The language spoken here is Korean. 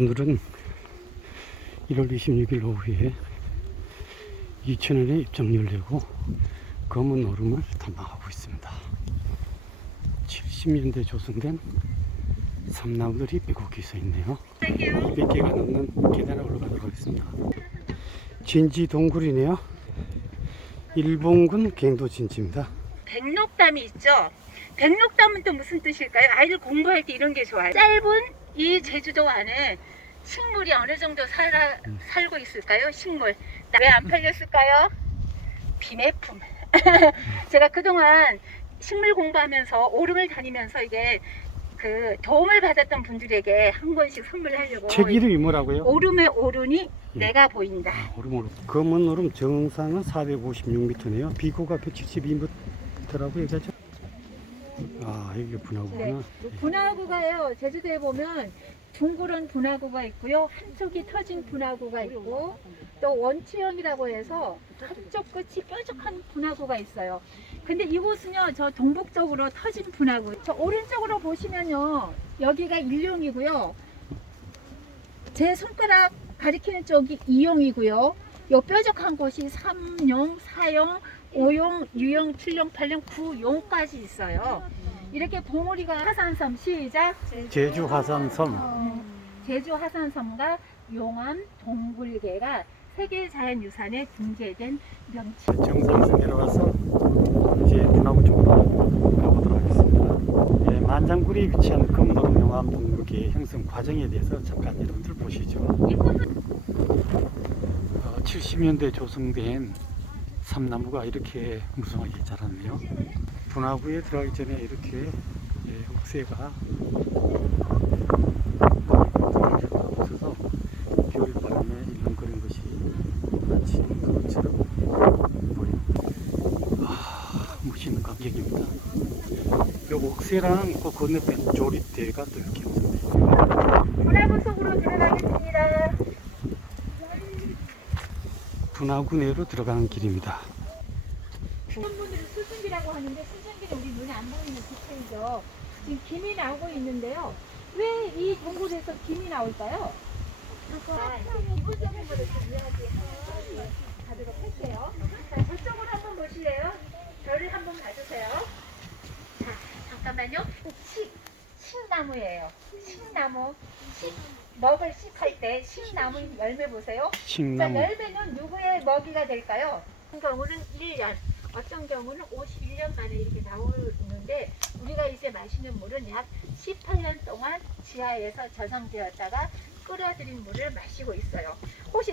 오늘은 1월 26일 오후에 2,000원에 입장료를 내고 검은 얼음을 탐방하고 있습니다. 70년대 조성된 삼나무들이 빼곡히 서 있네요. 200개가 넘는 계단을 올라가도록 하겠습니다. 진지 동굴이네요. 일본군 갱도 진지입니다. 백록담이 있죠. 백록담은 또 무슨 뜻일까요? 아이들 공부할 때 이런 게 좋아요. 짧은 이 제주도 안에 식물이 어느 정도 살고 있을까요? 식물. 왜 안 팔렸을까요? 비매품. 제가 그동안 식물 공부하면서 오름을 다니면서 이게 그 도움을 받았던 분들에게 한 권씩 선물하려고. 책 이름이 뭐라고요? 오름의 오름이 내가 보인다. 오름. 검은 오름 정상은 456m네요. 비고가 172m라고 얘기하죠. 아, 여기 분화구구나. 네, 분화구가요. 제주도에 보면 둥그런 분화구가 있고요. 한쪽이 터진 분화구가 있고 또 원추형이라고 해서 한쪽 끝이 뾰족한 분화구가 있어요. 근데 이곳은요, 저 동북쪽으로 터진 분화구. 저 오른쪽으로 보시면요, 여기가 1용이고요. 제 손가락 가리키는 쪽이 2용이고요. 요 뾰족한 곳이 3용, 4용, 5용, 6용, 7용, 8용, 9용까지 있어요. 이렇게 봉우리가 화산섬 시작. 제주 화산섬. 제주 화산섬과 용암 동굴계가 세계 자연유산에 등재된 명치. 정상에서 내려와서 이제 분화구 쪽으로 가보도록 하겠습니다. 예, 만장굴이 위치한 검은 용암 동굴계 형성 과정에 대해서 잠깐 여러분들 보시죠. 70년대 조성된 삼나무가 이렇게 무성하게 자랐네요. 분화구에 들어가기 전에 이렇게 옥새가 있어서 겨울바람에 일렁거리는 것이 마치 그것처럼 보입니다. 멋있는 감격입니다. 이 옥새랑 그 건너편 조립대가 또 이렇게 있는데 분화구 속으로 들어가겠습니다. 분화구 내로 들어가는 길입니다. 어떤 분들은 수증기라고 하는데 수증기는 우리 눈에 안 보이는 빛이죠. 지금 김이 나오고 있는데요. 왜 이 동굴에서 김이 나올까요? 기본적인 거를 좀 이야기하도록 할게요. 자, 저쪽으로 한번 보실래요? 저를 한번 봐주세요. 자, 잠깐만요. 칡나무예요. 칡나무. 먹을 씹할 때 칡나무 열매 보세요. 자, 칡나무. 열매는 누구의 먹이가 될까요? 어떤 경우는 1년, 어떤 경우는 51년 만에 이렇게 나오는데 우리가 이제 마시는 물은 약 18년 동안 지하에서 저장되었다가 끓여들인 물을 마시고 있어요. 혹시